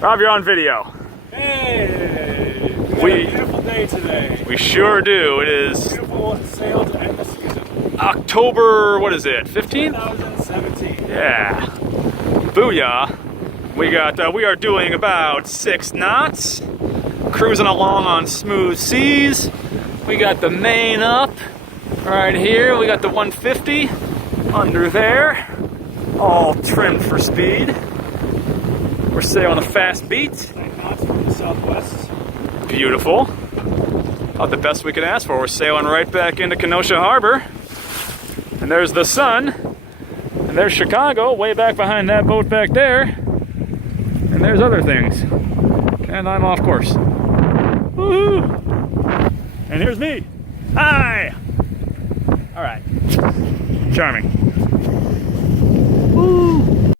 Rob, you're on video. Hey! We got a beautiful day today. We sure do. It is Beautiful sail to end the season. October, what is it, 15th? 2017. Yeah. Booyah. We are doing about 6 knots. Cruising along on smooth seas. We got the main up right here. We got the 150 under there. All trimmed for speed. We're sailing a fast beat. 9 knots from the southwest. Beautiful. About the best we could ask for. We're sailing right back into Kenosha Harbor. And there's the sun. And there's Chicago way back behind that boat back there. And there's other things. And I'm off course. Woohoo! And here's me. Hi! All right. Charming. Woo!